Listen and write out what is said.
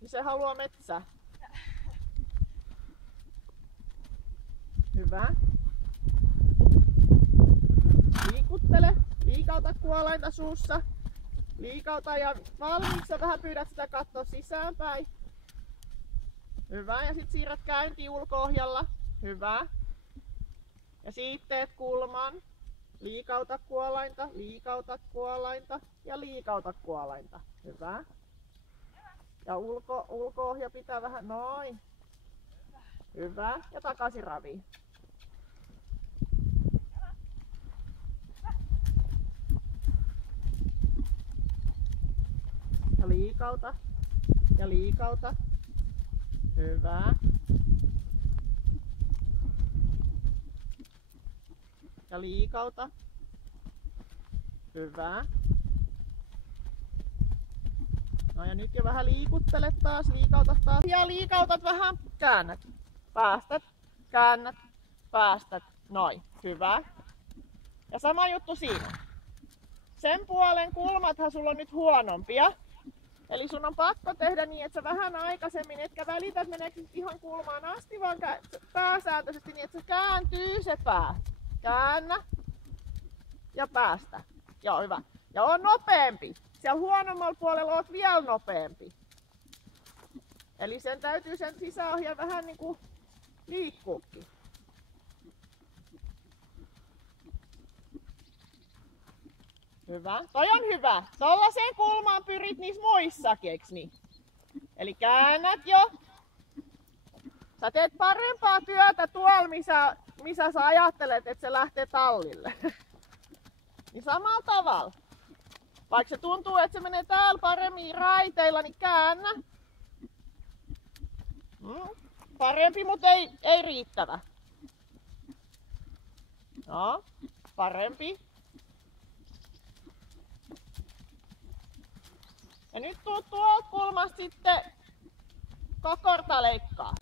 Niin se haluaa metsää. Hyvä. Liikuttele. Liikauta kuolainta suussa. Liikauta ja valmiiksi vähän pyydät sitä katsoa sisäänpäin. Hyvä. Ja sit siirrät käyntiin ulko-ohjalla. Hyvä. Ja siitä teet kulman. Liikauta kuolainta, liikauta kuolainta ja liikauta kuolainta. Hyvä. Ja ulko-ohja pitää vähän noin. Hyvä. Ja takaisin raviin. Ja liikauta. Ja liikauta. Hyvä. Ja liikauta. Hyvä. No ja nyt jo vähän liikuttelet taas, liikautat taas. Ja liikautat vähän, käännät, päästät, käännät, päästät. Noin, hyvä. Ja sama juttu siinä. Sen puolen kulmathan sulla on nyt huonompia. Eli sun on pakko tehdä niin, että sä vähän aikaisemmin, etkä välitä, että meneekö ihan kulmaan asti, vaan pääsääntöisesti niin, että se kääntyy se pää. Käännä ja päästä. Joo, hyvä. Ja on nopeampi. Siellä huonommalla puolella oot vielä nopeampi. Eli sen täytyy sen sisäohjaa vähän niinku liikkuukin. Hyvä. Toi on hyvä. Tollaseen kulmaan pyrit niissä muissakin, eiks niin? Eli käännät jo. Sä teet parempaa työtä tuolla, missä sä ajattelet, että se lähtee tallille. Niin samalla tavalla. Vaikka se tuntuu, että se menee täällä paremmin raiteilla, niin käännä. Parempi, mutta ei riittävä. No, parempi. Ja nyt tuut tuolta kulmasta sitten kokorta leikkaa.